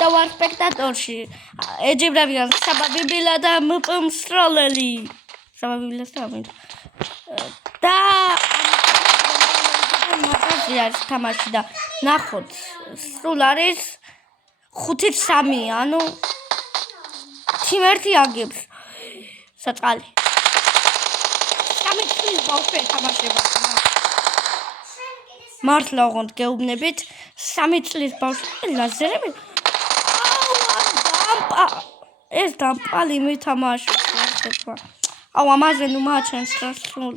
და ვარ სპექტატორში. ეჯიბრებიან საბაბიბილა და მსროლელი. საბაბიბილა და მაგაზია არის თამაში და ნახოთ სულ არის 5-3 ანუ თიმ ერთი აგებს საწყალი 3 წლის ბავშვი თამაშება მართლა ოღონდ გეუბნებით 3 წლის ბავშვი ლაზერები ეს დამპალი მითამაშობს ხეთქვა აუ ამაზე ნუ მაჩენს სულ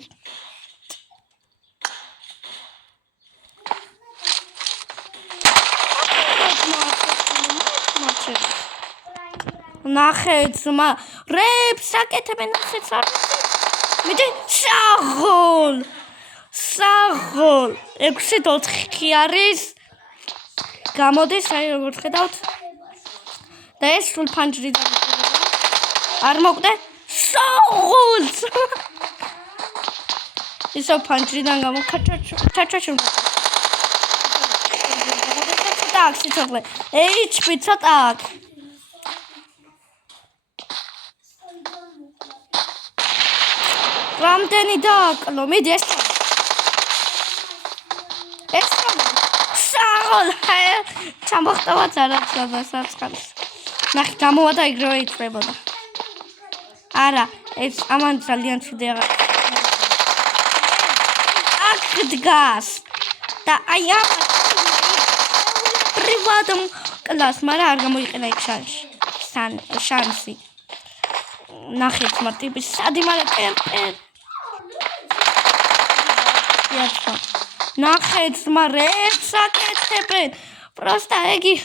ნახეთ ზმა რეებს საკეთებენ ნახეთ მიდი საღოლ 6-4 არის გამოდის აი როგორც ხედავთ და ეს სულ ფანჯრიდან არ მოკვდე საღოლს ისო ფანჯრიდან გამოქაჩაჩაჩ так სიცოცხლე HP ცოტა აქვს რამდენი დააკლო მიდი ეს საღოლ ჩამოხტავაც არ აქვს საწყალს ნახე გამოვადა ეგრევე იწრებოდა არა ეს ამან ძალიან ცუდი აღარ აქ დგას და აი ამ პრივატულ კლას მაგრამ არ გამოიყენა იქ შანსი ნახეთ მარტივი სადიმალე კემპერ ნახეთ მარებს საკეთებენ პროსტა ეგი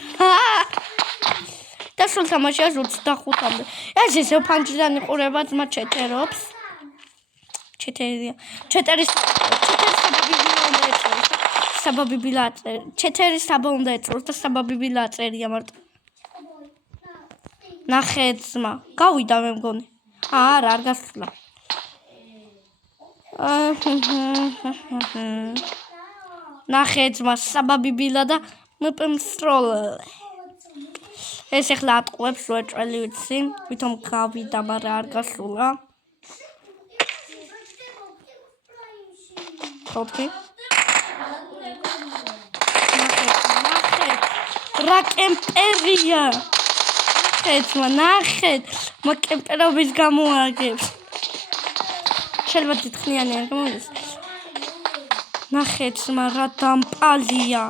და სულ თამაშია 25-მდე ეს ისე ფანჯრიდან იყურება ძმა ჩეთერობს საბაბიბილა ჩეთერი საბა უნდა ეწროს და საბაბიბილა წერია მარტო ნახეთ ძმა გავიდა მე მგონი არა არ გასულა ნახეთ ძმა საბაბიბილა და მსროლ ეს ახლა ატყუებს რო ეჭველი ვიცი ვითომ გავიდა მაგრამ არ გასულა ხოთი ნახეთ რა კემპერია ნახეთ მაკემპერობის გამოაგებს შეიძლება თითქნიანი არ გამოდის ნახეთ რა დამპალია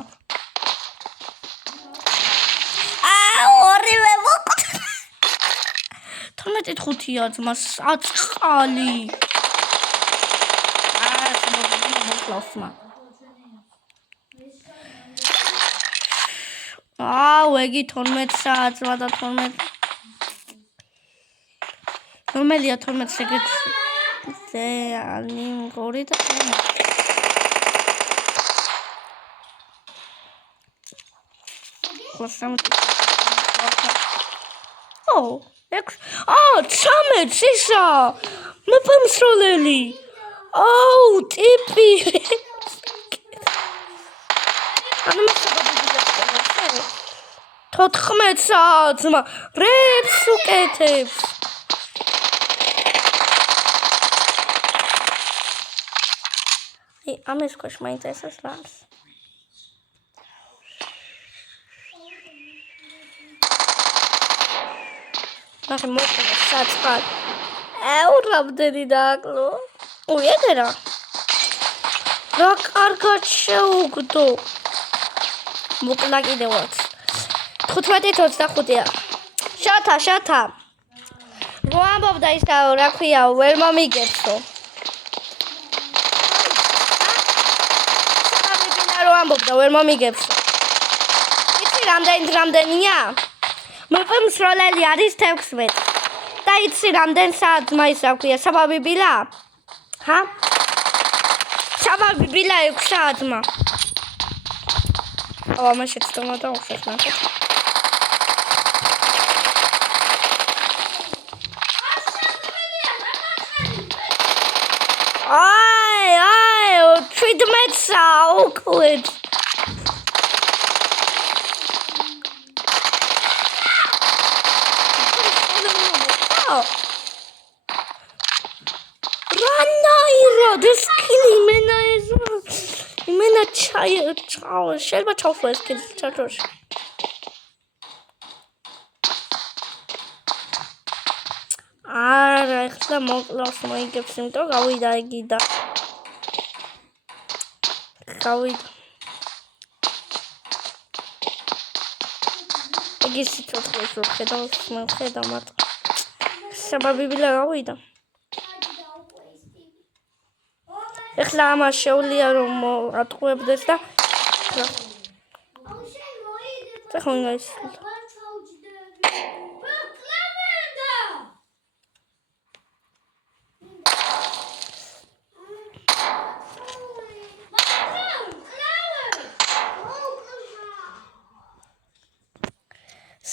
ორივე მოკვდა 12-5-ია ძმა საწყალი მოკლავსმა აუ ეგი 12 საათს და 12 რომელია 12 სეგრეტ ზე ანი გორი და ცამეტს ისა მოპემსროლელი აუ ტიპი ანუ 14 საათს რეებს უკეთებს ამის ქვეშ მაინც ესეს რამს ნახე მოკლე საწყალ რამდენი დააკლო უიეთერა რა კარგად შეუგდო მოკლა კიდევაც 15-25-ია შათა რო ამბობდა ის რა ქვია ვერ მომიგებსო რო ამბობდა ვერ მომიგებსო იცი რამდენია მოპემსროლელი არის 16 და იცი რამდენ საათს მაინც რა ქვია საბაბიბილა საბაბიბილა 6 საათმა ამას შეცდომა და უხსეს ნახეთ თვიდმეტსა უკლეთ რანაირად ეს კილი იმენა შეიძლება ჩავსვა ეს კილი ჩაჭოში არა ეხლა მოკლავს მოიგებს იმიტომ გავიდა იგი და გავიდა იგი სიტყვას რო ხედავ მათ საბაბიბილა გავიდა ეხლა ამას შეუძლია რომ ატყუებდეს და ეხლა ის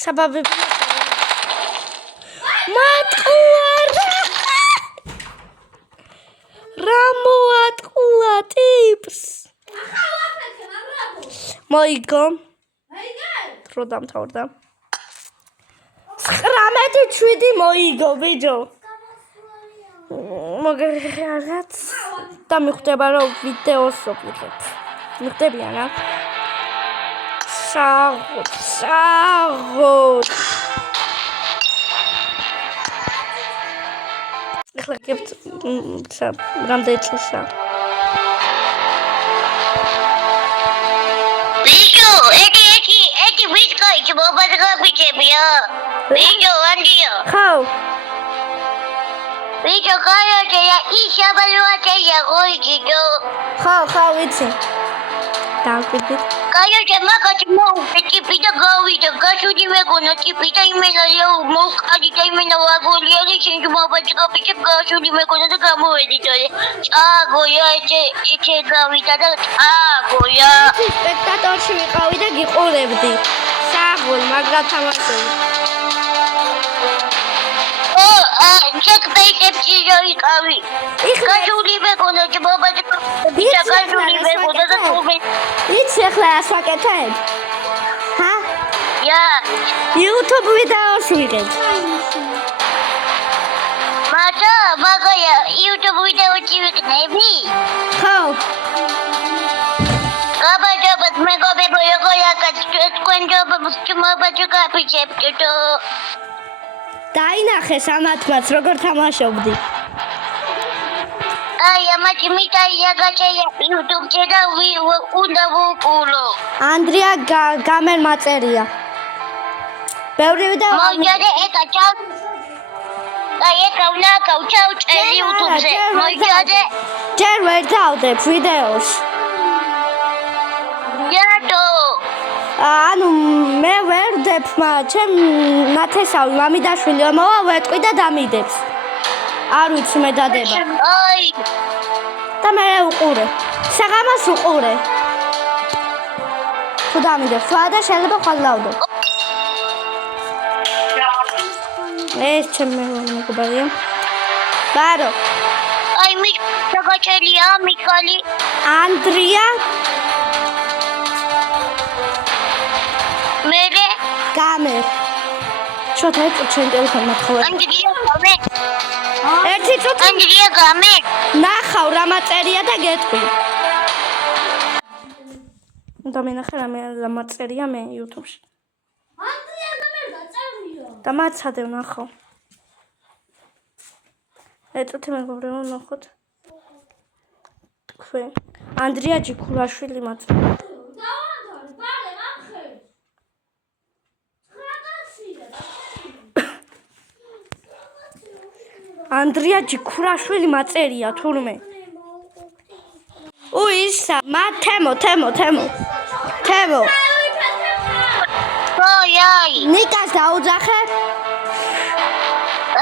საბაბები მატყუარა რა მოატყუა ტიპს მოიგო დრო დამთავრდა 19-7 მოიგო ბიჯო მაგრამ და მიხვდება რომ ვიდეოს ვიღებ მიხვდებიან რა საღოთ ეხლა გებთ რამდენი წელსა ბიჭო ეთი ვისკაი მობაზრებია ბიჭო ანჯია ხო ბიჭო გაიოჭია ის აბალოატია გოიჯო ხო ვიცი დაგვიდით გაიოჭე მაგათი მოუპიტი პიტა გავიდა გაშუდი მეგონა ტიპი და იმენა მოვყადი და იმენა ვაგოლიანი შენ მობაზრებია გაშუდი მეგონა და გამოვედი ჯოლე წაგოია ეჩე გავიდა და წაგოია სპექტატორში ვიყავი და გიყურებდი საღოლ მაგრამ თამაშობ ჩეკ პეიჯებში ვიყავი გაშუდი მეგონა მობაზრებია გაშუდი მეგონა და იცი ახლა რას ვაკეთებ? ჰა? YouTube ვიდეოს ვიღებ. მაგაა YouTube ვიდეოში ვიყნები? ხო. გაბაჯაბად მეგობრებო როგორ თქვენ ჯობებს მოგაბაჯგაფიჭებდო. დაინახე სამათმაც როგორ თამაშობდი. აი ამათი მიტაია გაჭეია YouTube-ში და უნდა ვუყურო. ანდრია გამერ მაწერია. ბევრი ვიდეო მოიჯერე ეკაჭა. აი ეკავნა კაუჩაუ წერი YouTube-ზე. მოიჯერე. ჯერ ვერ დავდებ ვიდეოს. ჯერდო. ანუ მე ვერ ვდებ, ჩემ ნათესავი მამიდაშვილი მოვა ვეტყვი და დამიდებს. არ ვიცი მე დადება. აი. და მე უყურე. საღამოს უყურე. თუ დამიდებს, და შეიძლება ხვალავდო. ეს ჩემი მეგობარია. ბარო. აი მი ჩაგაჭელია მიკალი. ანდრია. მერე. გამერ. შოთა ჩემ ტელეფონს მათხოვე. ანდრია გამერ. ერთი წუთი ანდრია გამერ. ნახავ რა მაწერია და გეტყვი. და მე ნახე რა მაწერია მე YouTube-ში. ანდრია გამერ დაწერია. და მაცადევ ნახავ. ეწუთი მეგობრებო ნახოთ. თქვენ ანდრია ჯიქურაშვილი მაწერია. ანდრია ჯიქურაშვილი მაწერია თურმე. ისა, თემო. აი. ნიკას დაუძახე?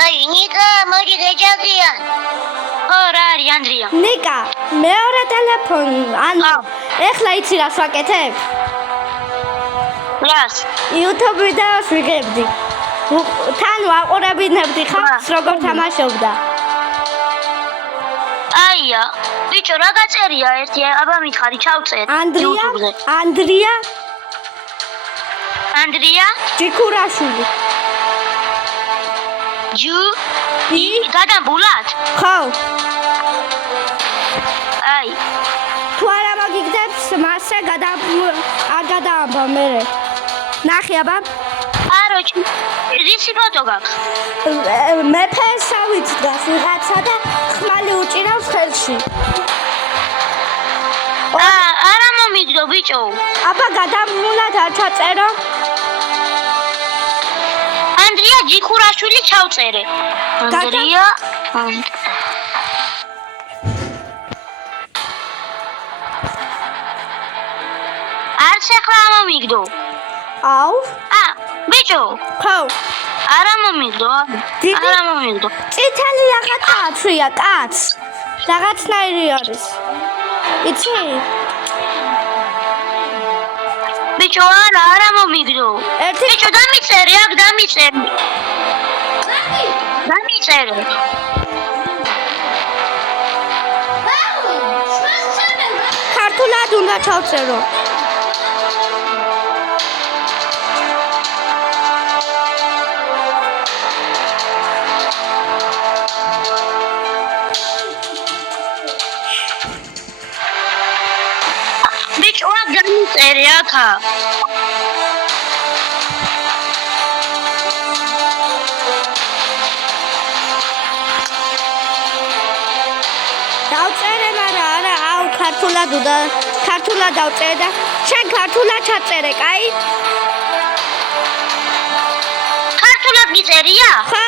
აი, ნიკა, მოდი გეჭადიან. რა არის ანდრია? ნიკა, მეორე ტელეფონი. ანუ, ეხლა იცი რას ვაკეთებ? რას? YouTube ვიდეოს ვიღებდი. თან ვაყურებინებდი ხალხს როგორ თამაშობდა. აია, ბიჭო, რა გაწერია ერთი? აბა მითხარი, ჩავწერ. ანდრია? ანდრია? ჯიქურაშვილი. ჯუ გადამბულად? ხო. აი, თუ არა მოგიგდებს, მასე არ გადაამბო მე. ნახე აბა. კაროჩი, რისი ფოტო გაქვს? მეფესავით დგას ვიღაცა და ხმალი უჭირავს ხელში. არა მომიგდო ბიჭო. აბა გადამულად არ ჩაწერო. ანდრია ჯიქურაშვილი ჩავწერე. ანდრია არც ახლა მომიგდო. აუ. ბიჭო. ხო. არა მომიგდო. არა მომიგდო. წითელი რაღაცა აცვია კაც. რაღაცნაირი არის. იცი? ბიჭო, არა მომიგდო. ბიჭო, დამიწერე, აქ დამიწერე. დამიწერე. ქართულად უნდა ჩავწერო. ბიჭო, აქ დამიწერე, აქა. დავწერე, მაგრამ არა, აუ ქართულად უნდა ქართულად დავწერე და შენ ქართულად ჩაწერე, კაი? ქართულად გიწერია? ხო.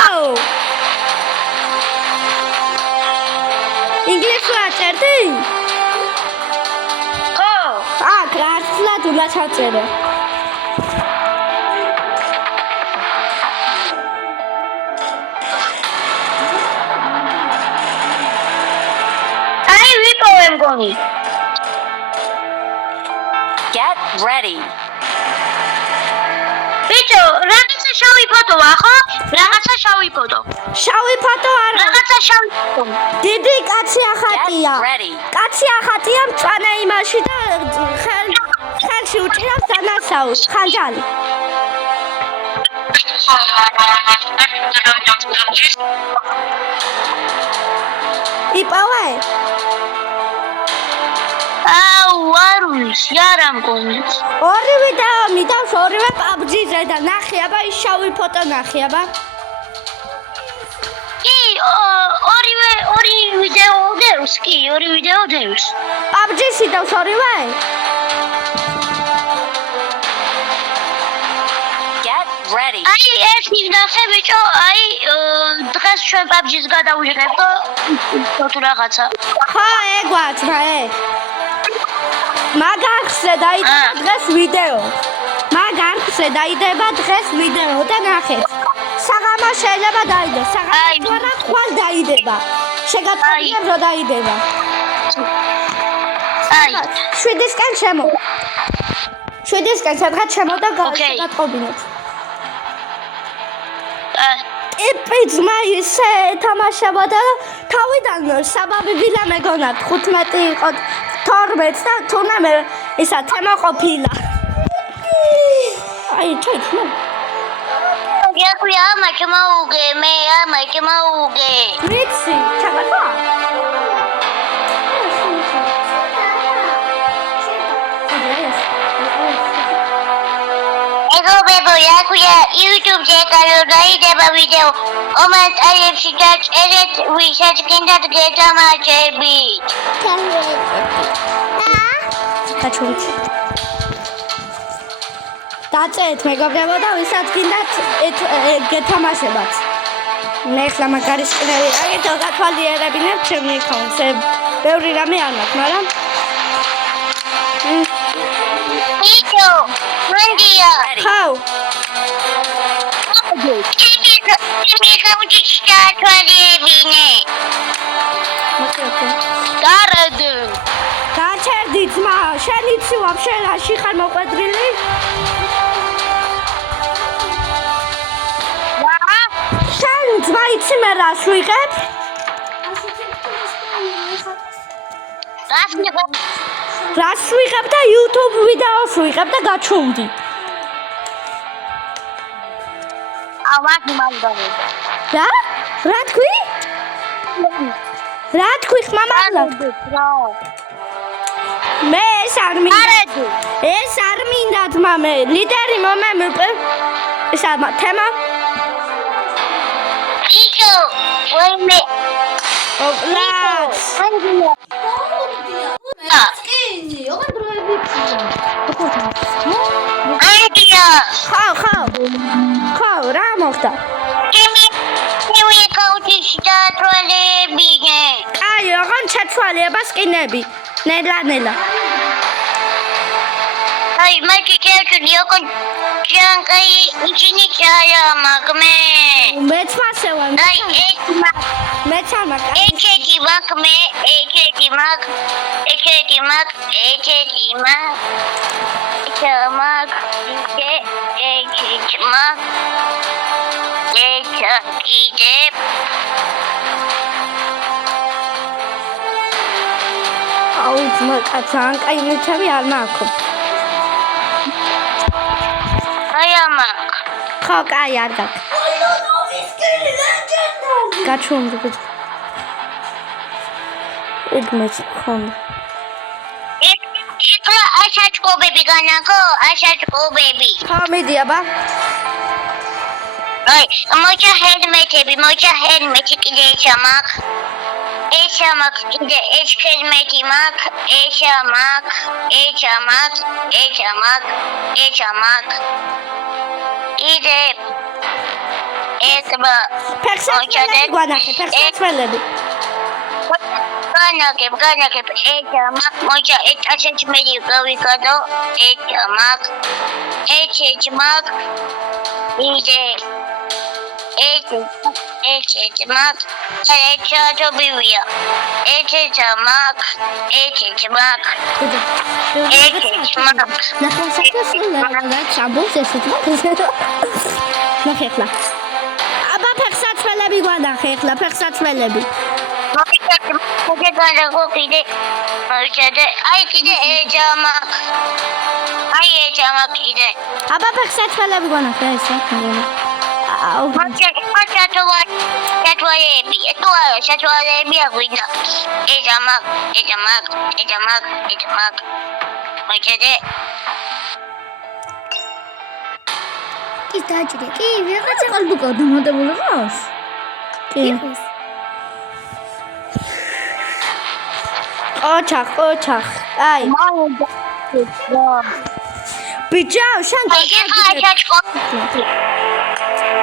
ინგლისურად წერდი? ხო. ქართულად უნდა ჩაწერე. მგონი. Get ready. ბიჭო, რაღაცა შავი ფოტოა, ხო? რაღაცა შავი ფოტო. შავი ფოტო არა. რაღაცა შავი ფოტო. დიდი კაცი ახატია. Get ready. კაცი ახატია მწვანე იმაში და ხელში უჭირავს დანასაულს, ხანჯალი. იპოვე? არ ვიცი, არა მგონი. ორივე მიდავს ორივე PUBG-ზე და ნახე აბა ის შავი ფოტო ნახე აბა. კი, ორი ვიდეო დევს, კი, ორი ვიდეო დევს. PUBG-ს იდავს ორივე? Get ready. აი, ერთი ნახე ბიჭო, აი, დღეს ჩვენ PUBG-ს გადავიღებ და თუ რაღაცა. ხო, ეგვაჭრა ეგ. მაგახსე დაიდება დღეს ვიდეო. მაგახსე დაიდება დღეს ვიდეო და ნახეთ. საღამა შეიძლება დაიდეს, საღამა არა ხვალ დაიდება. შეგატყობინებ რომ დაიდება. აი, 7-ისკენ შემო. 7-ისკენ სადღაც შემო და შეგატყობინებ. ტიპი ძმა ისე თამაშობა და თავიდან საბაბი ვილა მეგონა 15 იყო 12 და თუნდაც ისა თემა ყოფილა. აი ჩაიქნა. გიაქვია მაჭმაუგე, მე მაჭმაუგე. ვიცი, ჩაგატყვა? გიაქვია YouTube-ზე გადაიდება ვიდეო. კომენტარებში დაწერეთ, ვისაც გინდათ გეთამაშებით. გაჩვენეთ. დაწერეთ მეგობრებო და ვისაც გინდათ გეთამაშებათ. მე ახლა მაგარი სკრინერი აგეთო გათვალიერებინებ ჩემი აკაუნტზე. ბევრი რამე არ მაქვს, მაგრამ ბიჭო, მანდია. ხაუ. გაჩერდი ძმა, შენ იცი ვაფშე რაში ხარ მოყვედრილი? შენ ძმა იცი მე რას ვიღებ? რას ვიღებ და YouTube ვიდეოს ვიღებ და გაჩვენდი. რა? რა თქვი? რა თქვი ხმამაღლა? მე ეს არ მინდა. ეს არ მინდა ძმა მე. ლიდერი მომემპე. ესა თემა? იკო, ვაიმე. ოპლაც. აიდია. ხო, რა მოხდა? ჩემი კაუჩის დათვალები. აი, ოღონ ჩათვალება სკინები. ნელა. აი, მაგი კეჩული ოღონ ჯანკაი იჩინი ჩაია მაგმე. მეც მასევა. აი, მეც ამაკ. ეჩეთი მაგმე, ეჩეთი მაგ. ჩამაგ, ეჩეთი მაგ. ეჩაკიდე. აუ, ძმა კაცან, კაი ნეთები არ მაქვს. აი ამაკ. ხო, კაი არ გაქვს. გაჩვენდი. იგმეც ხომ. იკლა აშაჭკობები განაკო, აშაჭკობები. ხო, მიდი აბა. აი, მოჭა ჰელმეტი კიდე ჩამაკ. ეჩამაკ კიდე ეჩქელმეტი მაკ, ეჩამაკ. კიდე ეკბა. ფეხსაცმელები გვანახე, ფეხსაცმელები. განაკებ, ეჩამაკ, მოჭა ეჩაჭმელი გავიკადო, ეჩამაკ. კიდე ეჩამაკ. ეჩაჭობივია. ეჩამაკ. ნახე საქართველოს ჩაბოს ესეთ მაგაზე. ნახე ხლა. აბა ფეხსაცმელები გვანახე ხლა, ფეხსაცმელები. აი კიდე ეჩამაკ. კიდე. აბა ფეხსაცმელები გვანახე ესე. აუ, შეთვალეები აგვიდა. ეჩამაკ. მოჭედე. ის დაჭრე. კი, ვიღაცა ყალბუკავდა მოდებული ყავს. კი. ოჩახ. აი. ბიჭო, შენ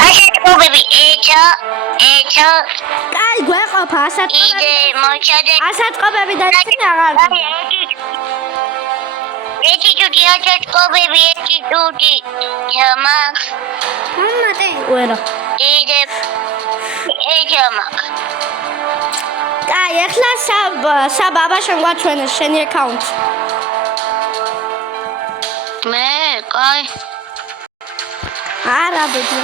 აშაჭკობები. ეჩა. აი, გვეყოფა იდე მოჭედე. ასაწყობები და ისინი აღარ. ერთი ჯუჯი აშაჭკობები, ერთი ჯუჯი. ჩამაკ. მამატე. ვერა. იდე ეჩამაკ. აი, ახლა საბაბა შენ გვაჩვენეს შენი აკაუნტი. მე, კაი. არა, ბიჭო.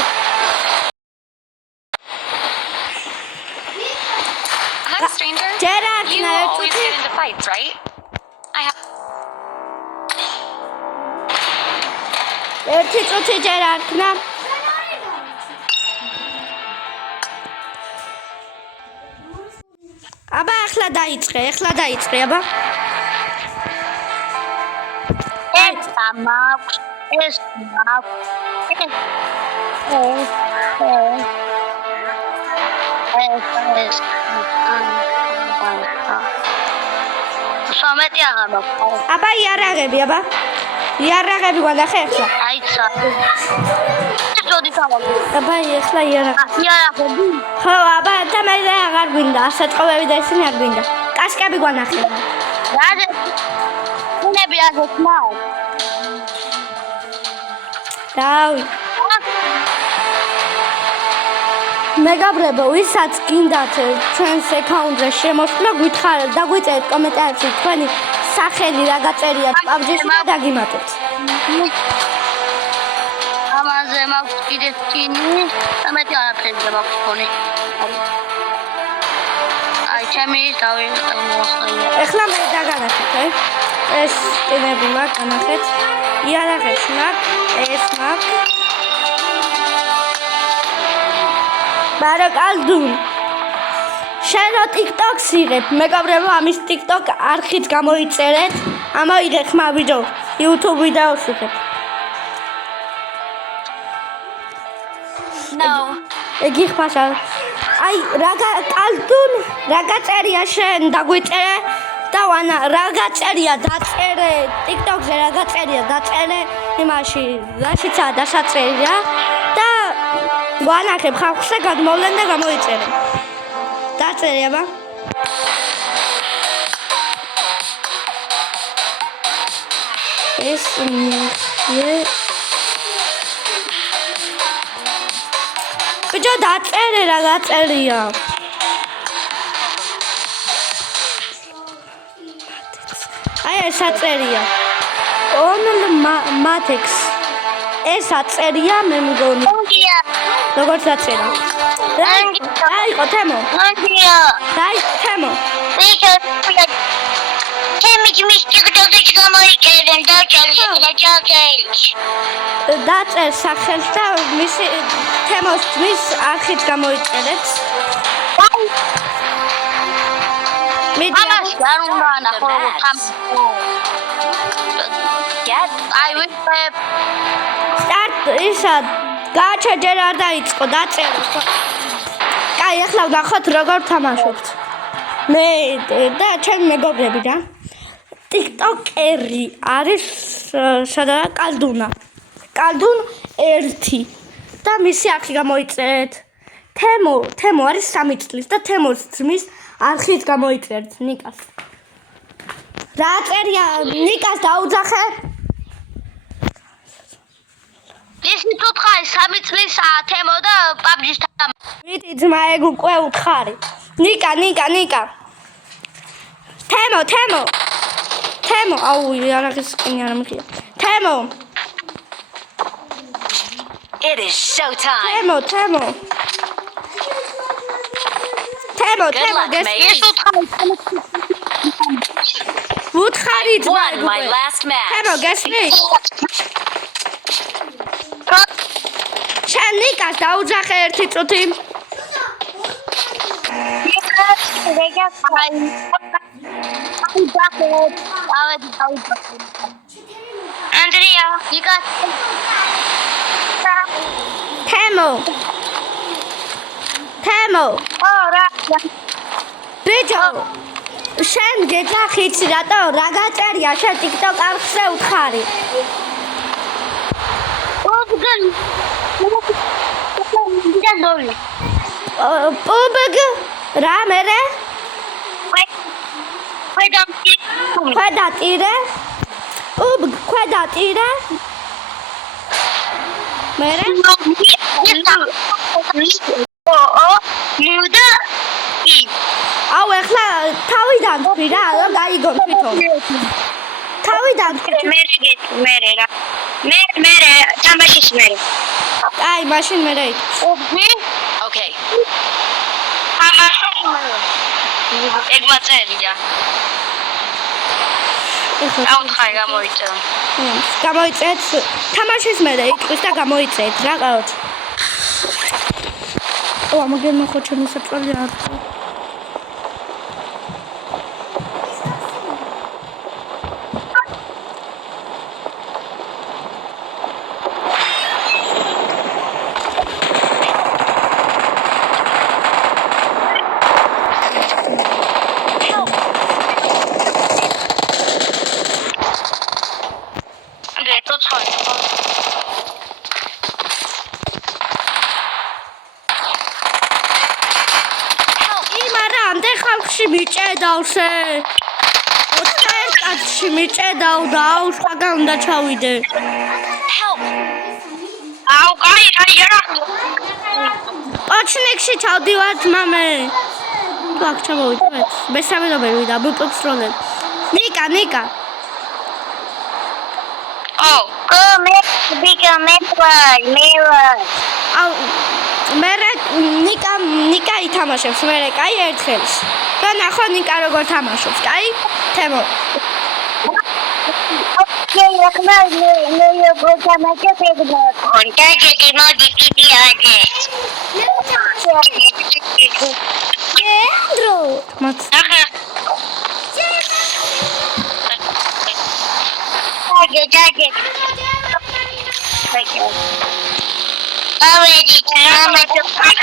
Hi, stranger. Gerard, You no, always it's- get into fights, right? ერთი წუთი ჯერ არქნა. აბა ახლა დაიწყე, აბა. ეს მაქვს. სამეტი აღარ მაქვს. აბა იარაღები, იარაღები გვანახე ახლა. აიცა. წოდი თავი. აბა ახლა იარაღები. იარაღები. ხო, აბა და მე აღარ გვინდა, ასაწყობები და ისინი არ გვინდა. კასკები გვანახე. რაზე? ნები აგეთ მაქვს. დავი. მეგობრებო, ვისაც გინდათ ჩვენს აკაუნტზე შემოსვლა, გითხარით და გვიწერეთ კომენტარებში თქვენი სახელი რა გაწერიათ PUBG-ში და დაგიმატებთ. ამაზე მაქვს კიდე სკინი, ამეთი არაფერი მაქვს ფონი. აი, ჩემი თავი მოახსნა. ეხლა მე დაგანახეთ, ეს სკინები მაქვს, განახეთ. იარაღებს მაქვს, ეს მაქვს. მარა კალდუნ შენ რო TikTok-ს იღებ მეგობრებო ამის TikTok არხით გამოიწერეთ ამოიღე ხმა ვიდეო YouTube ვიდეოს იღებ No. იგი ხმაშა აი კალდუნ რაღა წერია შენ დაგვიწერე და ვანა რაღა წერია დაწერე TikTok-ზე რაღა წერია დაწერე იმაში რაშიცაა დასაწერია და ვანახებ ხალხსა გადმოვლენ და გამოიწერე დაწერე აბა ეს ბიჭო დაწერე რა გაწერია აი ეს აწერია only matrix ეს აწერია მე მგონი როგორც აწერა აი თემო აი თემო დაწერ სახელს და მისი თემოსთვის არხით გამოიწერეთ ამას არ უნდა ნახო Get I will სტარტ ისა გაჩა ჯერ არ დაიწყო დაწერე კაი ახლა ვნახოთ როგორ თამაშობთ მე და ჩემი მეგობრები რა TikTok-ერი არის სადაა კალდუნ 1 და მისი არხი გამოიწერეთ თემო არის 3 წლის და თემოს ძმის არხით გამოიწერეთ ნიკას რა წერია ნიკას დაუძახე ის მithutყაი 3 წლისაა თემო და PUBG-ს ვიტი ძმა ეგ უკვე უთხარი ნიკა თემო აუ არაღის კინი არ მიხია თემო It is showtime. თემო ის უთხარი ძმა Won my last match. თემო გესმი შენ ნიკას დაუძახე ერთი წუთი Andrea, you got თემო Oh, ბიჭო შენ გეძახიც რატო რა გაწერია შენ TikTok არხზე უთხარი პუბგ რა მერე ქვედა ტირე პუბგ ქვედა ტირე მერე აუ ახლა თავიდან თქვი რა რომ გაიგო თვითონ თავიდან მე თამაშის მე აი მაშინ მე რა Okay. ეგ მაწერია აუთხარი გამოიწეთ თამაშის მე იყვის და გამოიწეთ რა ყავთ ო ამგენ ხო ჩემი საწოლი არ მიჭედავსე 21 კაცში მიჭედავ და აუ სხვაგან უნდა ჩავიდე აუ კაი რა ოჩნიკში ჩავდივართ მამე თუ აქ ჩავიდე მესამედობერი და ბუტუქს როლებ ნიკა აუ მე აუ მე ნიკა ითამაშებს მე კაი ერთხელს და ნახო ნიკა როგორ თამაშობს კაი თემო Leandro. Max.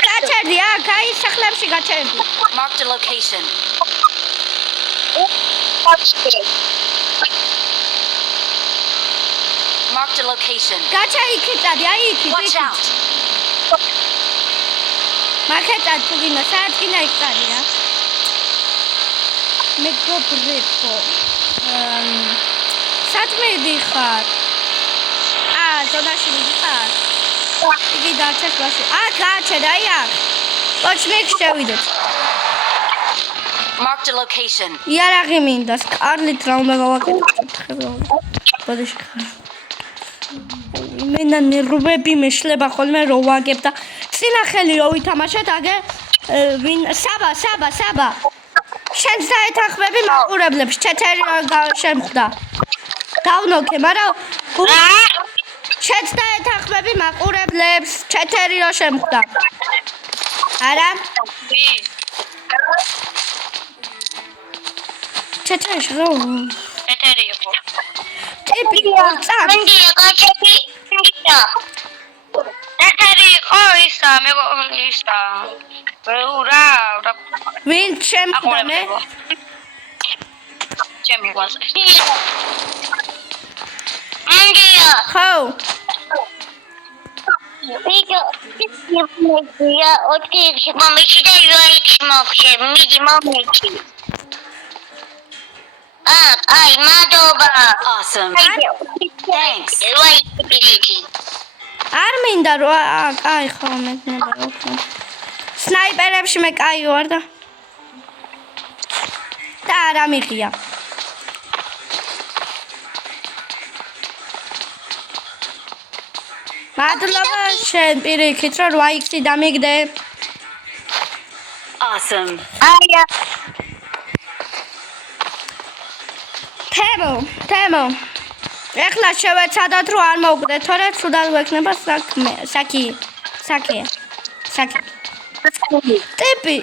გაჩერდი აქ აი სახლებში გაჩერდი. Marked a location. Marked a location. გაჩა იქი წადი აი იქი. Watch out. მაგეთა თუ გინდა საათკინა იქ წადი რა. მეგობრებო. სათმედი ხარ? ზონაში მიდიხარ? იგი დარჩეს ბაში. გაჩერდა აი აქ. პოჩმეკ შევიდეთ. Marked a location. იარაღი მინდა, კარლით რა უნდა გავაკეთო? ბოდიში. მენა ნერვები მეშლება ხოლმე რო ვაგებ და წინახელი რო ვითამაშეთ აგე საბა. შენს დაეთანხმები მაყურებლებს, ჩეთერი შემხვდა. დავნოქე, მაგრამ შენს დაეთანხმები მაყურებლებს, ჩეთერი რო შემხვდა. არა? ჩეთერი რო ტიპი ორწა ვინ შემხდამე? ხო Awesome. Thanks. არ მინდა რო აი ხო მეცნება რო სნაიპერებში მე კაი ვარ და არა მიღია მადლობა შენ პირიქით რომ 8x-ი დამიგდე Awesome. თემო ეხლა შევეცადოთ რომ არ მოვკვდეთ თორე ცუდად გვექნება საკი ტიპი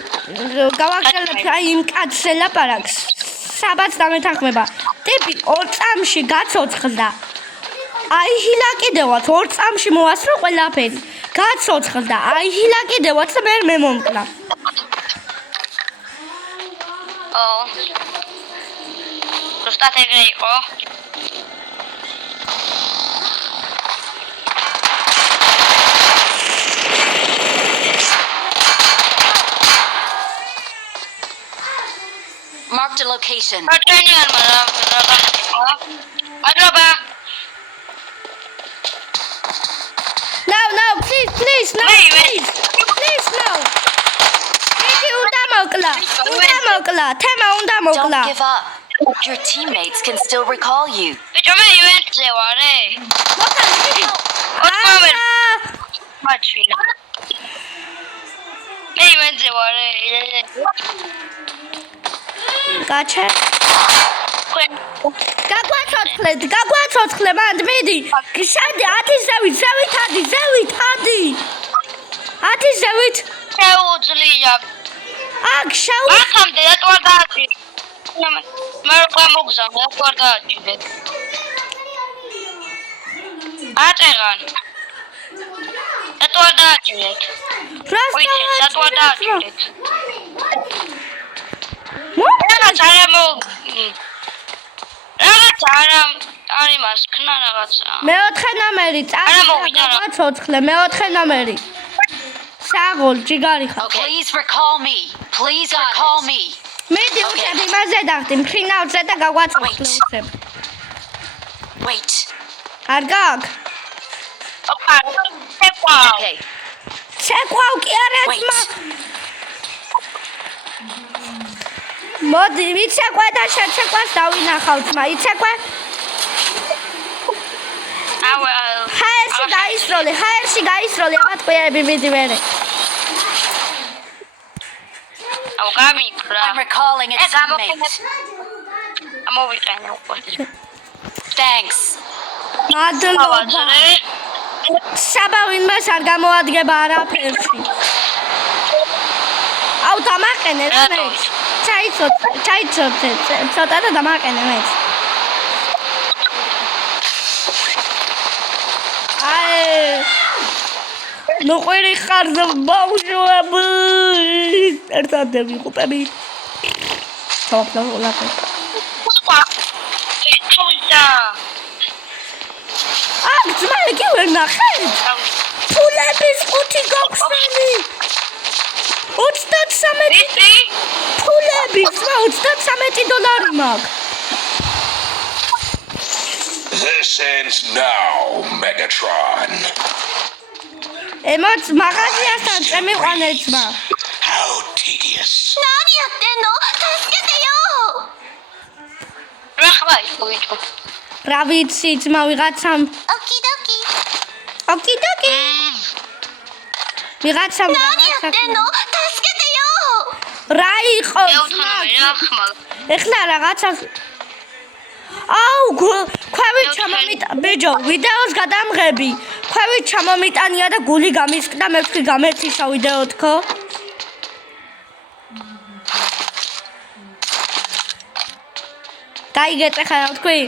გავახსენებ აი იმ კაცს ელაპარაკს საბაც დამეთანხმება ტიპი 2 წამში გაცოცხლდა აი ჰილა კიდევაც 2 წამში მოასრო ყველაფერი გაცოცხლდა აი ჰილა კიდევაც და მე მომკლა Просто ეგრე იყო. Marked a location. No, please, no. Please, no. Don't give up. Your teammates can still recall you. Gotcha. გაგვაცოცხლე მანდ მიდი. შენდი 10 ზევით ადი. 10 ზევით. შეუძლია. აქ შეუძლია. ახამდე რატო არ დააჭირე? მე რა მოგზავნა, რატო არ დააჭირე? ატեղან. რატო არ დააჭირეთ? რატო არ დააჭირეთ? არ იმას ქნა რაღაცა. მეოთხე ნომერი წავიდა მეოთხე ნომერი საღოლ ჯიგარი ხარ Please recall me. მედი უცებ იმაზე დახტი მფრინავზე და გაგვაცოცხლე უცებ Wait. არ გაკ Okay. შეკვავ კი არა ძმა მოდი ვიცეკვე და შეკვას დავინახავ ძმა იცეკვე ჰაერში გაისროლე აბატყვიები მიდი მერე I'm recalling its teammate. Thanks. მადლობა. საბავინმას არ გამოადგება არაფერში. აუ დამაყენე რა მე. ჩაიცოცე, ცოტა და დამაყენე მე. ნუ ყვირი ხარ ბავშვები. ერთად ვიყუპები. თოქლა ვლაპე. ძმა იგი ვერ ნახეთ? ფულების ყუთი გოგსენი. 33 ფულები, ძმა 33 დოლარი მაქვს. This ends now, Megatron. ემოც მაღაზიასთან წემიყვანე ძმა. How tedious. 何やってんの助けてよ რა ხარ ვიჭო რა ვიცი ძმა ვიღაცამ ოკიდოკი ოკიდოკი ვიღაცამ 何やってんの助けてよ რა იყო ძმა ეხლა რაღაცა აუ ქვევით ჩამომიტ ბეჯო ვიდეოს გადამღები ქვევით ჩამომიტანია და გული გამისკდა მე ვთქვი გამერთიშა ვიდეო თქო დაიგეთ ახლა თქვი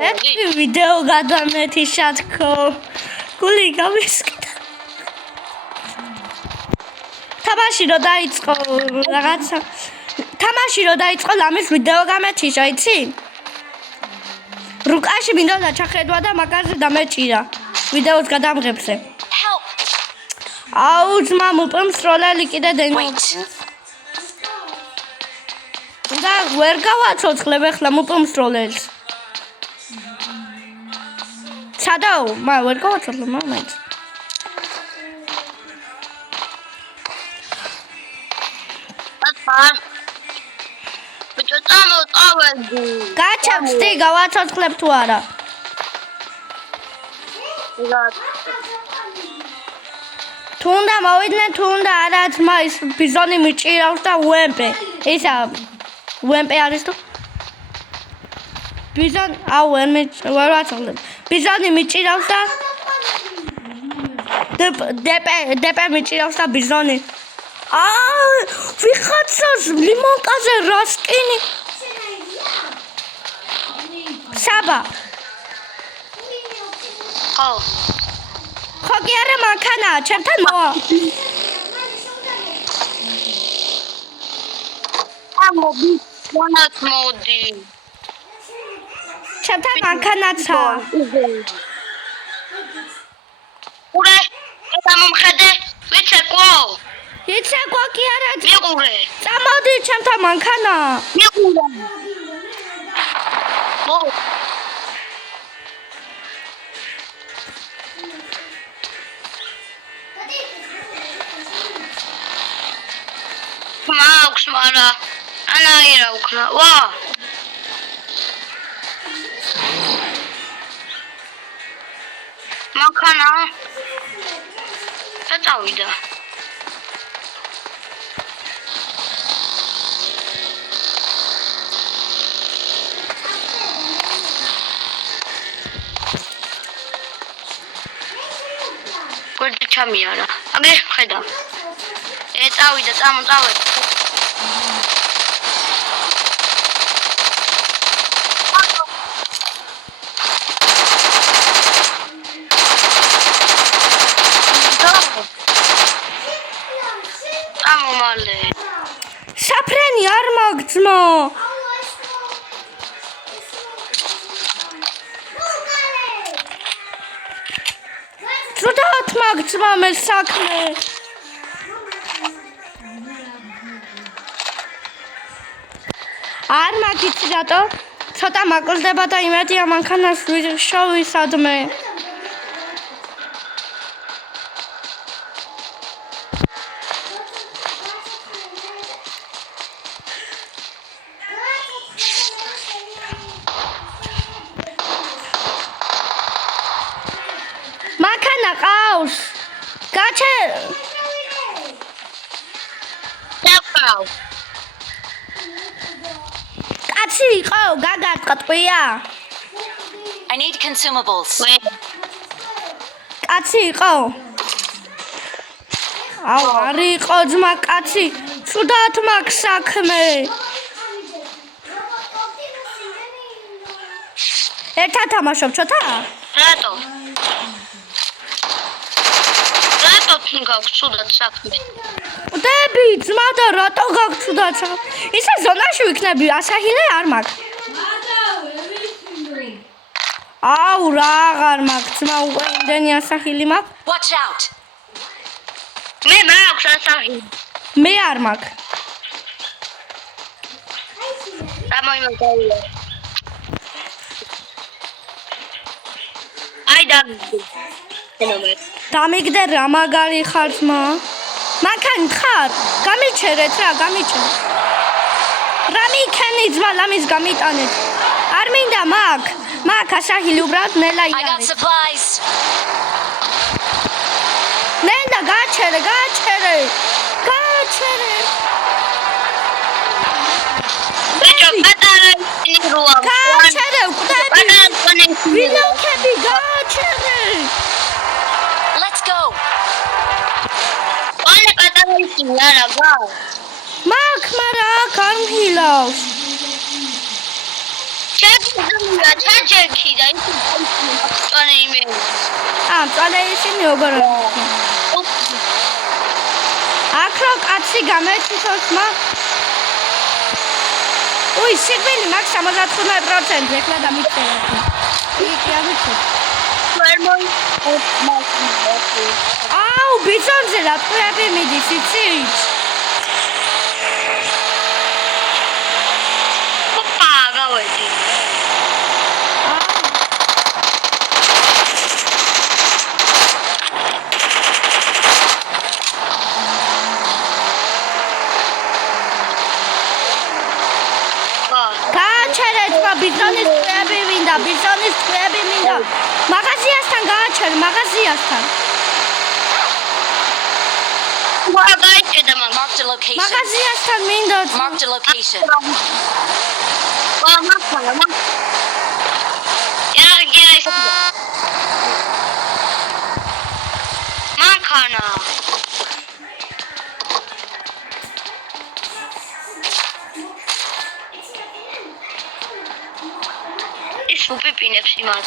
მე ვიდეო გადამერთიშა თქო გული გამისკდა თამაში რო დაიწყო რაღაცა თამაში რო დაიწყო ლამის ვიდეო გამეთიშა იცი რუკაში მინდოდა ჩახედვა და მაგაზე დამეჭირა ვიდეოს გადამღებზე აუ ძმა მოპრომსროლელი კიდე დენო და ვერ გავაცოცხლებ ახლა მოპრომსროლელს სადაო მა ვერ გავაცოცხლებ მომენტ გაჩავდი გავაცოცხლებ თუ არა თუნდა მოვიდნენ თუნდა არა ძმა ის ბიზონი მიჭირავს და უემპე ისა უემპე არის თუ ბიზონ აუ ვერ ვაცოცხლებ ბიზონი მიჭირავს და დეპე მიჭირავს და ბიზონი ვიხაცას ლიმონკაზე რასკინი საბა ხო კი არა მანქანა ჩემთან მოვა მოდი ჩემთან მანქანაცა ურე გამომხედე ვიცეკო იცეკო კი არა მიყურე წამოდი ჩემთან მანქანა მიყურე მაქვს მარა ანაირა უკნა ვა მანქანა და წავიდა გორდი ჩამიარა აგე ხედა წავიდა წამოწავეთ ამომალე საფრენი არ მაგძმო ცუდად მაგძმა მე საქმე არ მაგიცი რატო ცოტა მაკლდება და იმედია მანქანას შოვისადმე მანქანა ყავს გაჩე კაცი იყო, გაგარტყია. I need consumables. კაცი იყო. აუ, არ იყო ძმა კაცი. ცუდად მაქვს საქმე. ერთად თამაშობ ჩოთა? რატო? რატო თუნ გაქვს ცუდად საქმე? დები, ძმა და რატო გაქვს ცუდად საქმე? ისე ზონაში ვიქნები, ასაჰილე არ მაქვს. აუ, რა აღარ მაქვს, ძმა უკვე იმდენი ასაჰილი მაქვს. Watch out! მე მაქვს ასაჰილი. მე არ მაქვს. დამოიმაგალია. აი დამიგდი. ნომერ. დამიგდე რა მაგარი ხარ ძმა? მანქან ხარ? გამიჩერეთ რა, გამიჩერეთ. რა მიქენი ძმა, ლამის გამიტანეთ. არ მინდა მაგ ასაჰილი უბრალოდ ნელა I got იარი. supplies. ნენდა გაჩერე. ბიჭო, პატარა ინგრუა. გაჩერე, კვდები. პატარა კონექტი. ვინოქები გაჩერე. Let's go. ვანე პატარა ისინი არა გა. მაგ მარა გამხილავს. ჩაჭერია, ჩაჭერქი და ის კონე იმე. წვალე ისინი როგორ აკრო კაცი გამეთვითოს მა უი სიკვდილი მაქვს 75% ეხლა დამიწერეთ იქ ამიცი აუ ბიჭონზე რა ტყუები მიდის იცით ოპა გავედი ბიზონის ტყუები მინდა მაღაზიასთან გააჩერ მაღაზიასთან Marked a location. მაღაზიასთან მინდა Marked a location. მანქანა ის უპიპინებს იმათ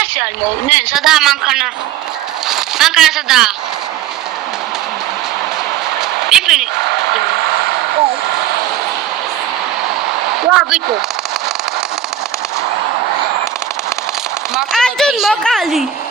ესე არ მოუნე სადაა მანქანა სადაა პიპინი ვა ბიჭო Marked a ანდუნ location. მოკალი